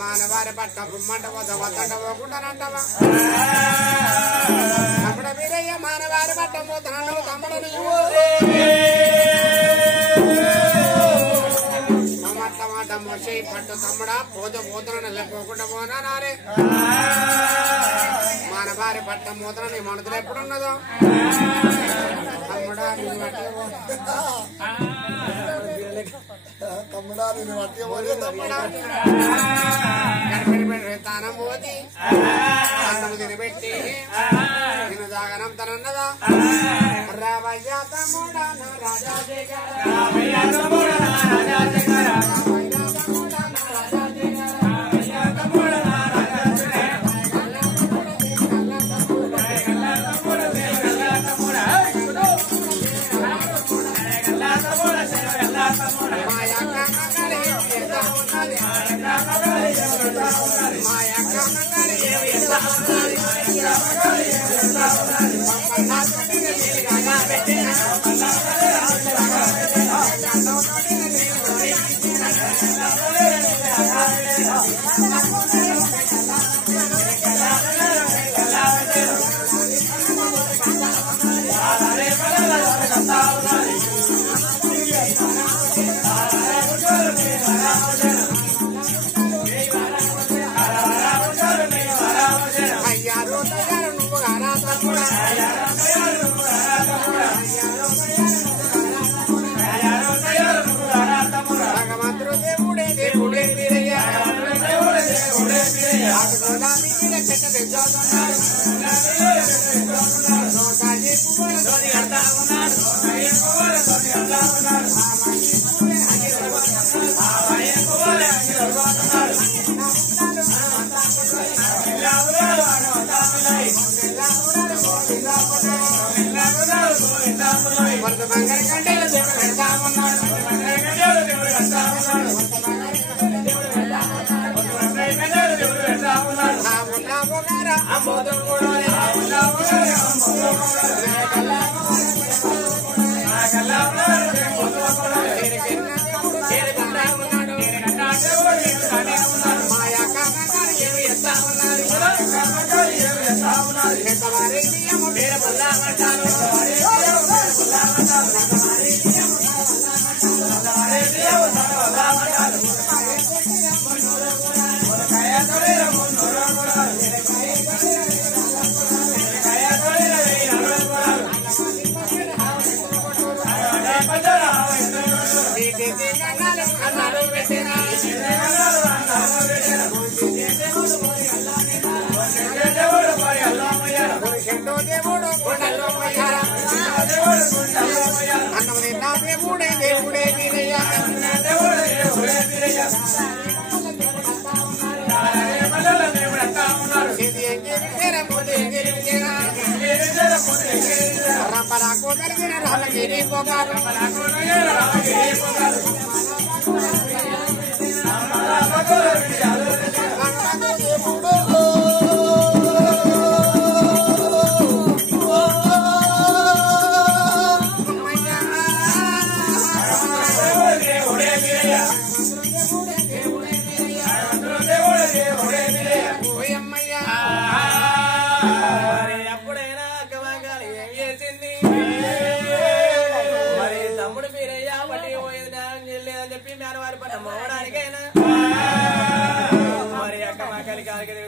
మానవారి పట్ట మంట వద్ద పోకుంటానంటావా తమ్ముడ వీరయ్య మానవారి పట్ట పోతున్నాను తమ్ముడను టమాట మోసే పట్టు తమ్ముడా పోతున్నాను లేకపోకుండా పోనారే మానవారి పట్ట మూతన నీ మనసులో ఎప్పుడున్నదో తమ్ముడా తమ్ముడా నేను మట్టి తానం పోతి అన్నం తినబెట్టి నేను దాగనం తనన్నదా రావయ్య తమ్ముడా రాజా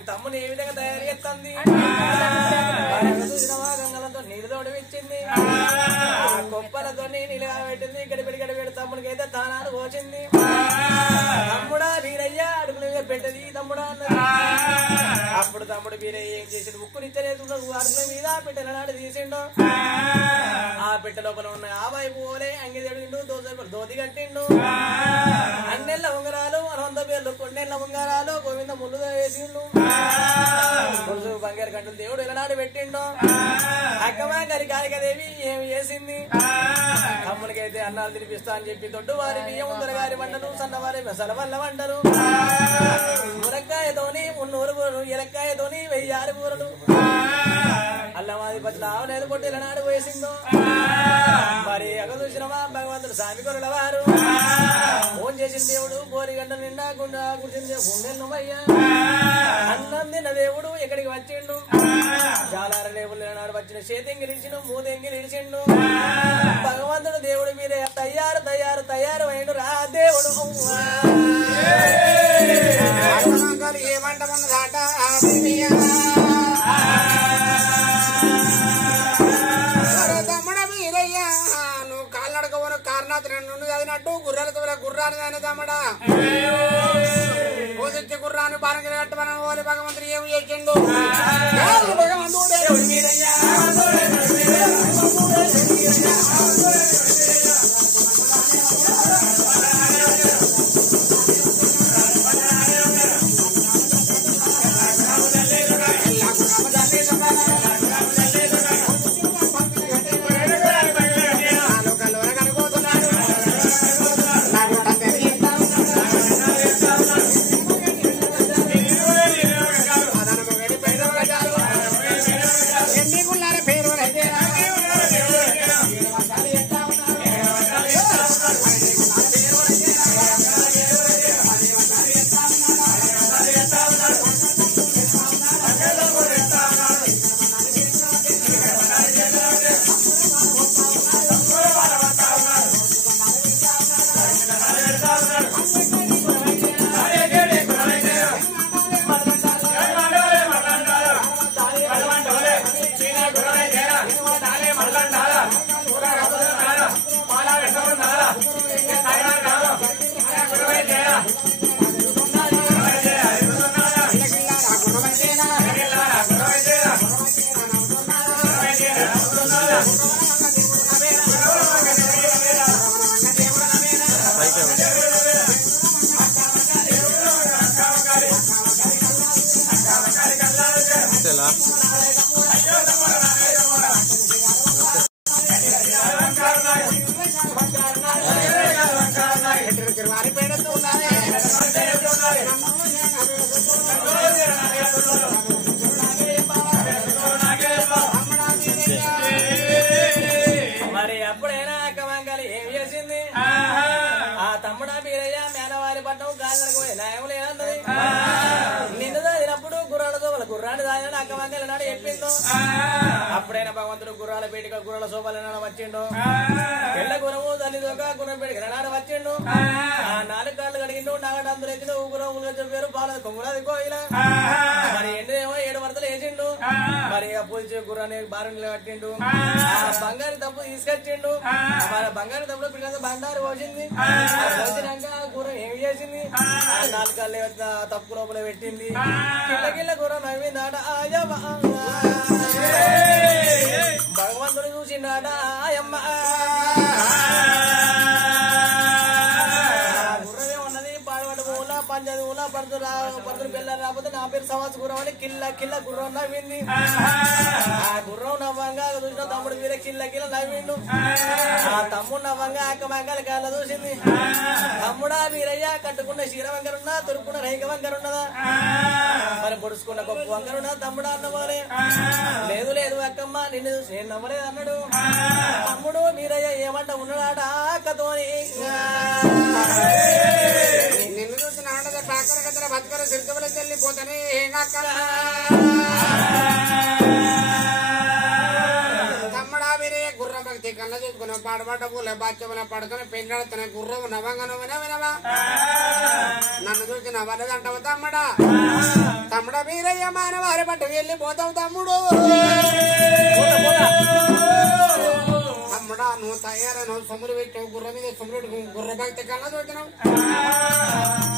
తమ్ముని ఏ విధంగా తయారు చేస్తుంది నీళ్ళతోటి ఇచ్చింది కొప్పలతో నీళ్ళగా పెట్టింది గడిపెడి తమ్మునికి అయితే తానాలు పోసింది తమ్ముడా అన్నది. అప్పుడు తమ్ముడు మీరే ఏం చేసిండు ముక్కునిచ్చలేదు అడుగుల మీద పెట్టెల నాడు తీసిండు. ఆ పెట్టె లోపల ఉన్న ఆ వైపు పోలే అంగి తడిగిండు దోతి కట్టిండు. అన్నెళ్ళ ఉంగరాలు 100 పేర్లు కొన్నెళ్ళ ఉంగరాలు గోవింద ముళ్ళుగా వేసిండు. బంగారు గంటలు దేవుడు ఎలనాడు పెట్టిండు. అక్కమా గరి కారికదేవి ఏమి చేసింది తమ్మునికైతే అన్నాలు తినిపిస్తా అని చెప్పి దొడ్డు వారి బియ్యం గారి వంటలు సన్నవారి మెసల వల్ల వంటలు మునక్కాయతోని 300 కూరలు ఎలక్కాయతోని 1006 కూరలు అల్లమాది పచ్చల ఆవునేది కొట్టి ఎలనాడు వేసిందో. మరి అక్కడ చూసినవా భగవంతుడు సామి కొరల వారు ఫోన్ చేసిన దేవుడు బోరి గంట నిండా గుండె గుండెన్నయ్యా అన్నం తిన్న దేవుడు ఎక్కడికి వచ్చిండు. జాలార దేవుడు నాడు వచ్చిన చేతింగి నిలిచిండు మూతింగి నిలిచిండు. భగవంతుడు దేవుడు మీరే తయారు అయిన రా దేవుడు. ఏమంటమన్నదాట తమ్ముడ మీరయ్యా నువ్వు కాళ్ళు నడకవను కారణాత్ 2 చదివినట్టు గుర్రాలతో గుర్రాలు కానీ తమ్ముడా పోసొచ్చే గుర్రాన్ని బాగా కట్టమని ఓలి భగవంతుడు ఏమి చేసిండు. భగవంతుడు మీరయ్యా మరి అప్పుడైనా అక్కమంకలు ఏం చేసింది ఆ తమ్ముడా బీరయ్య మేనవారి పట్టం కాళ్ళకు న్యాయం లేదన్నది. నిన్ను దాదినప్పుడు గుర్రాలతో వాళ్ళ గుర్రాన్ని దాని అక్కమంకలు నాడు చెప్పిందో. అప్పుడైనా భగవంతుడు గుర్రాల పేటిక గుర్రాల శోభల వచ్చిండు. తెల్ల గుర్రము తల్లిదొక గుర్రం పేటిక నాడు వచ్చిండు. ఆ 4 కాళ్ళు కడిగిండు నాగడు అందరూ ఎత్తిన ఊగురం చెప్పారు పాల కొమ్ములది కోయిల. మరి ఎండేమో 7 వరదలు వేసిండు. మరి ఆ పూజ గుర్రాన్ని బారు కట్టిండు. బంగారు తప్పు తీసుకొచ్చిండు. మరి బంగారు తప్పులో పిల్లలు బండారు పోసింది. పోసినాక గుర్రం ఏమి చేసింది 4 కాళ్ళు తప్పు లోపల పెట్టింది. కిల్ల గుర్రం నవ్విందాట ఆయమ్మ భగవంతుడు చూసిండాట ఆయమ్మ. గుర్రమే ఉన్నది పాడబడి ఊళ్ళ పంచాయతీ ఊళ్ళ పడుతురు పిల్లలు రాకపోతే నా పేరు సమాజ్ గుర్రం అని కిల్ల గుర్రం నవ్వింది. ఆ గుర్రం నవ్వంగా చూసిన తమ్ముడు వీరే కిల్ల నవ్విండు. ఆ తమ్ముడు నవ్వంగా అక్క మంగళ కాళ్ళ చూసింది. తమ్ముడా వీరయ్య కట్టుకున్న క్షీర వంకర ఉన్నదా తొరుకున్న రైక వంకర ఉన్నదా మరి పొడుచుకున్న గొప్ప వంకర ఉన్నదా తమ్ముడా అన్నవారే. లేదు అక్కమ్మ నిన్ను చూసి నేను నమ్మలేదు అన్నాడు. తమ్ముడు వీరయ్య ఏమంట ఉన్నాడాట అక్కతోని. నిన్ను చూసిన పాకర కథల బతుకర సిరికవల చెల్లిపోతానే తమ్ముడా వీరే గుర్రం భక్తి కళ్ళ చూసుకున్న పాడబడ్డ పూల బాధ్యముల పడుకుని పెండాడుతున్న గుర్రం నవ్వంగా వినవా నన్ను చూసి నవ్వలేదంటావు తమ్ముడా. తమ్ముడా వీరయ్య మానవారి పట్టు వెళ్ళిపోతావు తమ్ముడు. తమ్ముడా నువ్వు తయారు నువ్వు సొమ్ములు పెట్టావు గుర్రం మీద సొమ్ములు గుర్ర భక్తి కన్నా చూసినావు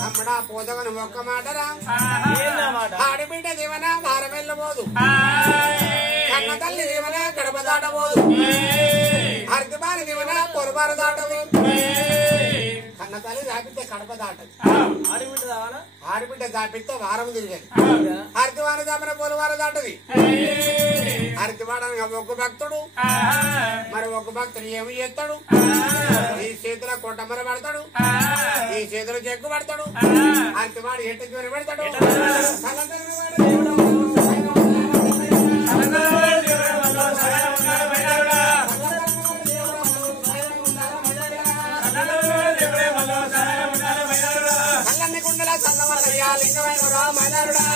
తమ్ముడా పోతవని ఒక్క మాటరా ఆడబిడ్డ దీవన వారం వెళ్ళబోదు కన్న తల్లి దీవన గడప దాటబోదు అరటిబారి దీవన పొరబారు దాటదు కన్న తల్లి దాపితే కడప దాటదు ఆడబిడ్డ దాపిస్తే వారం తిరిగేది అరటివారి దాపిన పొలవారు దాటది అరటివాడనగా ఒక్క భక్తుడు మరి ఒక్క భక్తుడు ఏమి చేస్తాడు ఈ చేతిలో కొట్టమర పడతాడు ఈ చేతిలో చెక్కు పడతాడు అరటివాడు ఎట్టు చూరి పెడతాడు చల్లని కుండల చల్లవల్లయ్యా లింగమైన రామనారుడా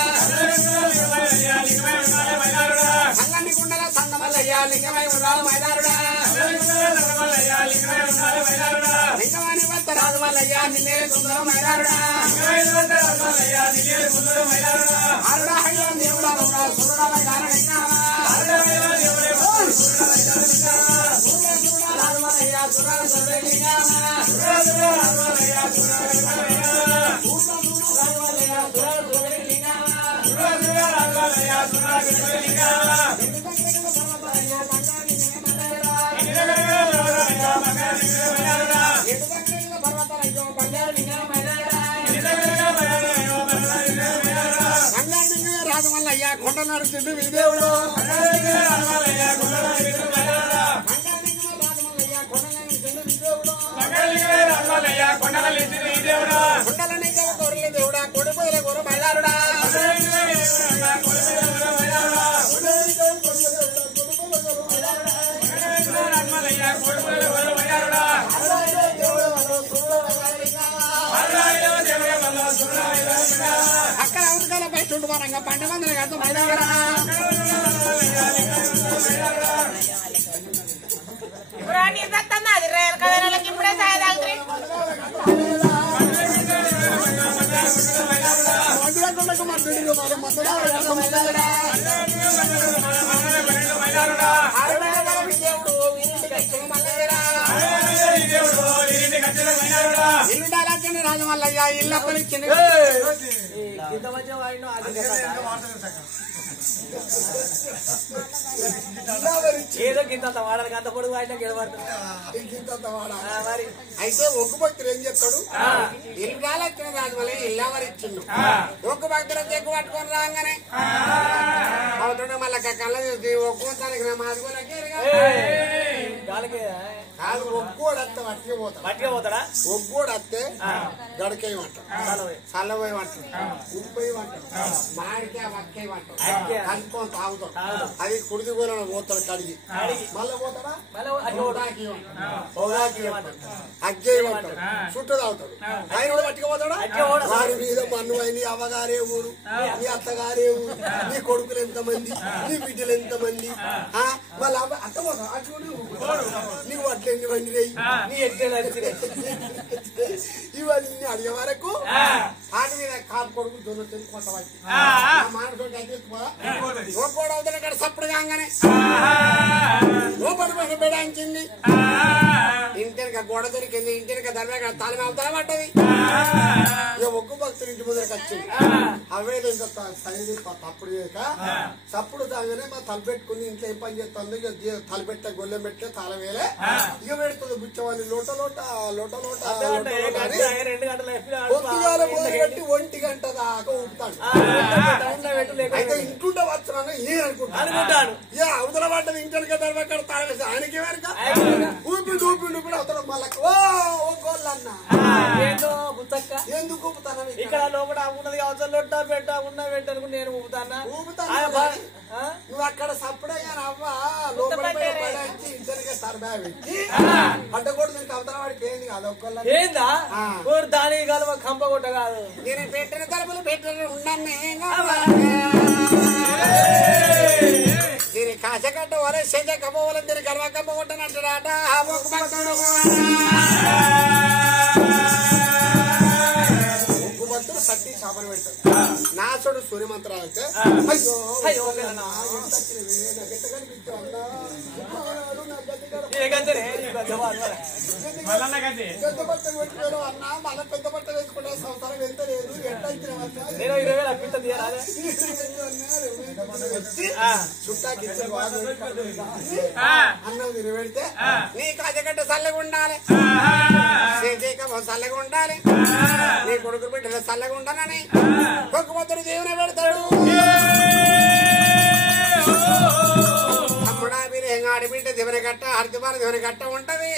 చల్లని కుండల చల్లవల్లయ్యా లింగమైన రామనారుడా లింగవాణి వద్ద రాజు వల్లయ్యా నిన్నే సుందరమైనారుడా ఆరుడా హయ్యో దేవుడా సురుడమైనారుడా రాజువల్లయ్యా సురాల రాజమల్లయ్యా కొండ నడుచుండు విదేవుడు కొండలని కోరలే దేవుడా కొడుకుల కోర మైలారుడా అక్కడ అవతకాల బయట ఉంటున్నారంగా పండు మందులు కాదు మైలారా ఇప్పుడే సాయదాగ్రి ఇల్లు డాలొచ్చింది రాజమల్లయ్య ఇల్లు అప్పలిచ్చింది ఏదో గింత వాడాలి అంత పొడుగు వాడినా గెలవాడు అయితే ఒక్క భక్తులు ఏం చెప్తాడు ఇల్లు డాలొచ్చిన రాజమల్లయ్య ఇల్లు ఎవరిచ్చిండు ఒక్క భక్తులు చెక్కు పట్టుకొని రాగానే అవుతుండే మళ్ళీ కళ్ళ ఒక్కోతానికి నా మాదిగోలకి కాదు ఒగ్గోడు అత్తే పట్టుకే పోతాడా ఒగ్గోడు అత్తే గడకేయమంటాడు చల్లబోయమంటాడు ఉడిపోయమంటాడు మాడికే వక్కేయమంటాడు కలుపుకొని తాగుతాడు అది కుడిదిగోలను పోతాడు కడిగి మళ్ళీ పోతాడా అగ్గేయమంటాడు చుట్టూ తాగుతాడు ఆయన కూడా పట్టుకుపోతాడా వారి మీద మన్ను నీ అవ్వగారే ఊరు నీ అత్తగారే ఊరు నీ కొడుకులు ఎంతమంది నీ బిడ్డలు ఎంతమంది మళ్ళీ అత్త పోతాడు అటు నీకు అట్లా ఎన్ని వండి రేయి నీ ఇవన్నీ అడిగే వరకు ఆటి మీద కాపు కొడుకు దొరుకుతుంది కొత్త వచ్చి మానతోటి అయితే లోపల అవుతాడు ఇక్కడ సప్పుడు కాగానే లోపల పైన బెడాయించింది ఇంటిక గోడ దొరికింది ఇంటిక దర్వే తాళం అవతల పడ్డది ఇక ఒక్క భక్తులు ఇంటి ముందరికి వచ్చింది అవేదో ఇంకా తప్పుడు చేయక తప్పుడు తాగానే మా తలపెట్టుకుని ఇంట్లో ఏం పని చేస్తుంది ఇక తలపెట్టే గొల్లెం పెట్టే తాళం వేలే ఇక పెడుతుంది గుచ్చవాళ్ళు లోట పొద్దుగాల మొదలుపెట్టి 1 గంట దాకా ఊపుతాడు అయితే ఇంటుంటే వచ్చాను ఏం అనుకుంటాను అవతల పడ్డది ఇంటనక దర్వక్కడ తాగేసి ఆయనకి వెనక ఊపిండు కూడా అవతల మళ్ళీ ఓ గోళ్ళన్నా ఎందుకు ఊపుతాను ఇక్కడ లోపల ఉన్నది అవతల లొట్ట పెట్ట ఉన్న పెట్టను నేను ఊపుతానా నువ్వు అక్కడ సప్పుడయ్యా అవ్వా లోపల ఇంటనక సరదా పెట్టి అడ్డకూడదు నీకు అవతల వాడికి ఏంది కాదు ఒక్కళ్ళ ఏందా దానికి కలవ కంప కొట్ట కాదు నేను పెట్టిన తలుపులు పెట్టిన ఉన్నాను దీని కాచకట్ట వరే సేజ కమ్మవలం దీని కలవ కంప కొట్టనంటాడట ఒక్క భక్తుడు సట్టి చేపలు పెడతాడు నాచుడు సూర్యమంత్రాలు అయితే అయ్యో ఏ గంజనే ఈ గంజ వాడవరా మల్లన్న గంజి పెద్ద బట్ట పెట్టుకోవడం అన్నా మళ్ళీ పెద్ద బట్ట వేసుకుంటే సంసారం ఎంత లేదు ఎట్లా నేను 20,000 అప్పిత తీయరాదే చుట్టాకి అన్నం తిని పెడితే నీ కాజగడ్డ చల్లగా ఉండాలి చల్లగా ఉండాలి నీ కొడుకు బిడ్డలు చల్లగా ఉండాలని ఒక్కొక్కరు దేవుని పెడతాడు తమ్ముడా మీరు ఆడిబిడ్డ దేవుని గట్ట హరితమాన దేవుని గట్ట ఉంటది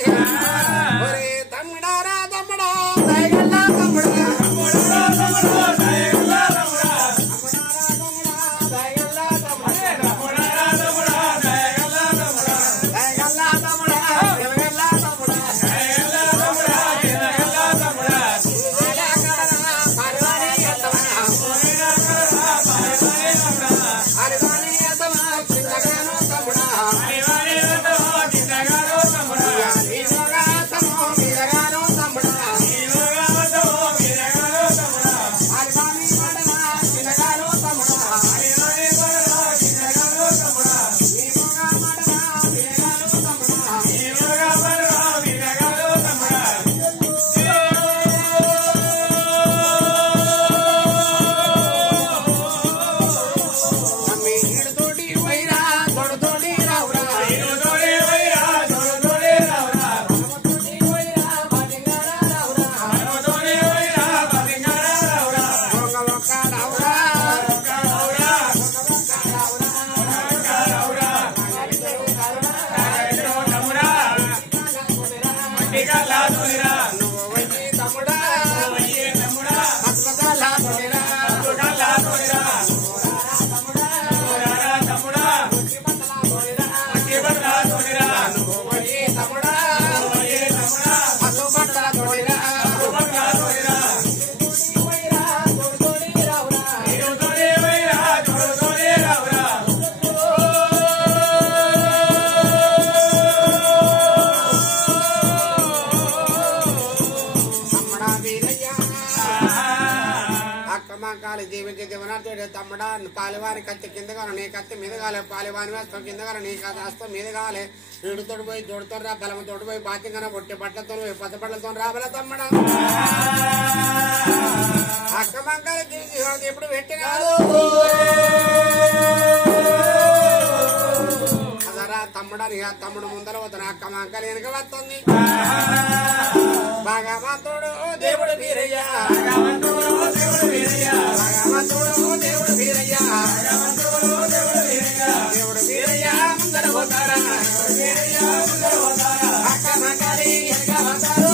ఒరే తమ్ముడారా తమ్ముడా దయగల్లా తమ్ముడా తమ్ముడా పాలివారి కత్తి కింద కావాలి నీ కత్తి మీద కాలే పాలివాని వేస్తాం కింద కావాలి నీ కథ వేస్తాం మీద కావాలి ఇడుతోడు పోయి జోడుతో రా బలమతోడు పోయి బాధ్యంగా ఒట్టి బట్టలతో పచ్చ బట్టలతో రాబల తమ్ముడా అక్క మంకాలి ఎప్పుడు పెట్టి కాదు అదరా తమ్ముడా నీ తమ్ముడు ముందర పోతాను అక్క మంకాలి వెనక వస్తుంది భగవంతుడు దేవుడు వీరయ్యా భగవంతుడు దేవుడు వీరయ్యా దేవుడు వీరయ్యా ముందర పోతారా అక్క మంకాలి వెనక వస్తారు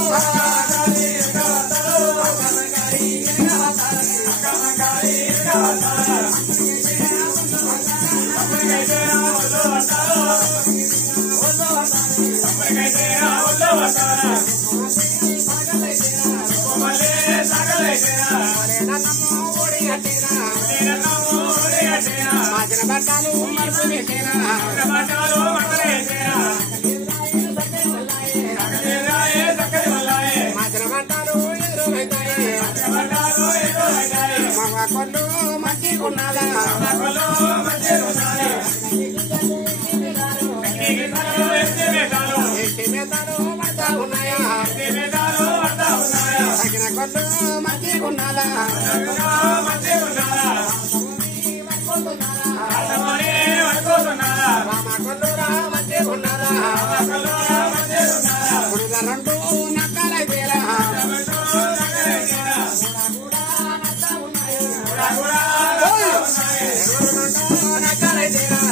మాచిన బట్టాలు మరుపు పెట్టేనా మాచిన బట్టాలు ఎదురు అవుతాయి మగ కొల్లు మంచిగా ఉన్నదా మేతాలు పడతా ఉన్నాయా తగిన కొల్లు మంచిగా ఉన్నదా రామ కొల్లురా మంచిగా ఉన్నదా రెండు నక్కలైతేరా నక్కలైతేరా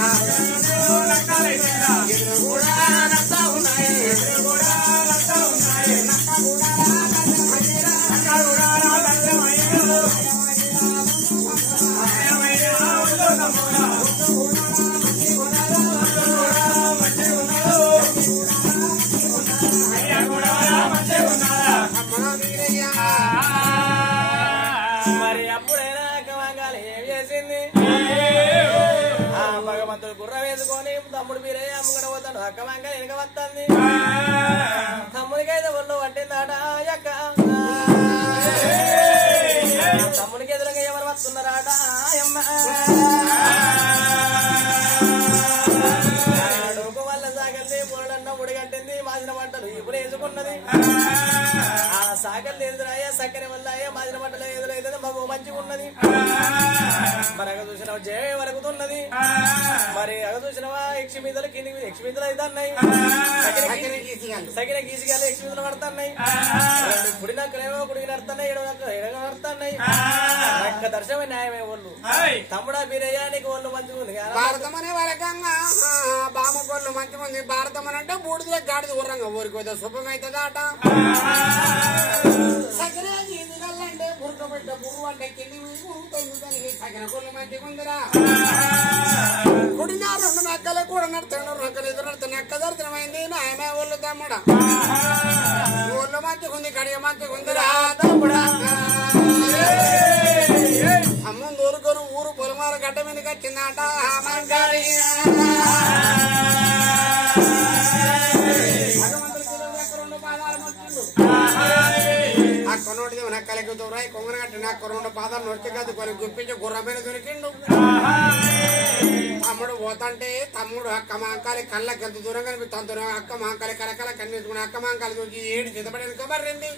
ఎదురు కూడా నక్క ఉన్నాయి మరి అప్పుడైనా కమంగాలి ఏం చేసింది ఆ భగవంతుడు గుర్ర వేసుకొని తమ్ముడు మీరే అమ్ముకుని పోతాడు అక్కమంగాలి వెనక వస్తుంది తమ్ముడికైతే ఒళ్ళు పట్టిందాట అక్క తమ్ముడికి ఎదురుగా ఎవరు వస్తున్నారాట అమ్మ వల్ల సాగల్ని పొరడన్న చేతులు ఇప్పుడు వేసుకున్నది ఆ సాగలు ఎదురాయ సక్కని వల్ల మాదిన బట్టలు ఎదురైతే మాకు మంచిగా ఉన్నది మరి అగ చూసినావు జయ వరకుతున్నది మరి అగ చూసినవా యక్షి మీదలు కింది యక్షి మీదలు అయితే అన్నాయి సగిన గీసిగాలి యక్షి మీదలు పడుతున్నాయి గుడి నక్కలేమో గుడికి నడుతున్నాయి ఎడగ నడుతున్నాయి ఒక్క దర్శనమే న్యాయమే వాళ్ళు తమ్ముడా బిర్యానీకి వాళ్ళు మంచిగా ఉంది భారతం అనే వరకంగా బామ పళ్ళు మంచిగా ఉంది భారతం అని అంటే బూడిద గాడిద ఊరంగా ఊరికి పోతే శుభమైతుందాట సగన గీసిగల్లంటే బుర్రబిడ్డ బుర్రు అంటే కింది ఊరుతుంది సగన కొళ్ళు మంచిగా ఉందిరా కుడినా రెండు నక్కలు కూడా నడుతున్నాడు నక్కలు ఎదురు నడుతున్న నక్క దర్శనమైంది నాయమే ఒళ్ళు తమ్ముడా ఒళ్ళు మంచిగా ఉంది కడిగ మంచిగా ఉందిరా తమ్ముడా అమ్మం ఊరుకొని ఊరు పొలమాల గడ్డ మీదకి వచ్చిందట అక్క నోటి నక్కలెక్కుతూ రాయి కొంగన కట్టి నాకు రెండు పాదాలు నొచ్చి కాదు కొన్ని గుప్పించి గుర్ర మీద దొరికిండు తమ్ముడు పోతంటే తమ్ముడు అక్క మాంకాలి కళ్ళకి ఎంత దూరం కనిపిస్తుంది అక్క మాంకాలి కలకల కన్నేసుకుని అక్క మాంకాలి చూసి ఏడు చితపడేది కబర్రింది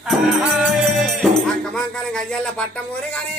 అక్క మాంకాలి గయ్యల్ల పట్టం ఊరి కానీ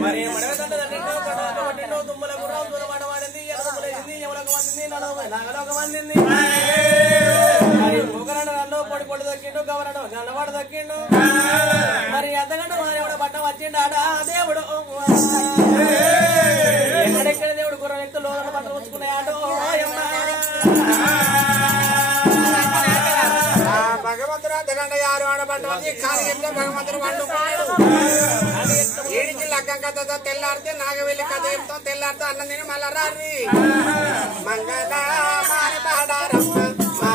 మరి మడవ తుమ్మల గుర్రం తులమాట వాడింది ఎర్రలేసింది ఎవరికి వందింది నాగలోకి వందింది మరి ఒకరడు పొడి పొడి దక్కిండు గవరడు గల్లవాడు దక్కిండు మరి అద్దగంట ఎవడ పట్ట వచ్చిండాడ దేవుడు ఎక్కడెక్కడ దేవుడు గుర్రం ఎత్తు లోన పట్ట వచ్చుకున్నాడు భగవంతుడు అద్దగంట యారు ఆడబడ్డ భగవంతుడు వండుకున్నాడు ఏడికి లగ్గం కథతో తెల్లారితే నాగవెల్లి కథ చెప్తాం తెల్లారితే అన్నం తిని మళ్ళా రారి మంగళ మారి పాడారమ్మ మా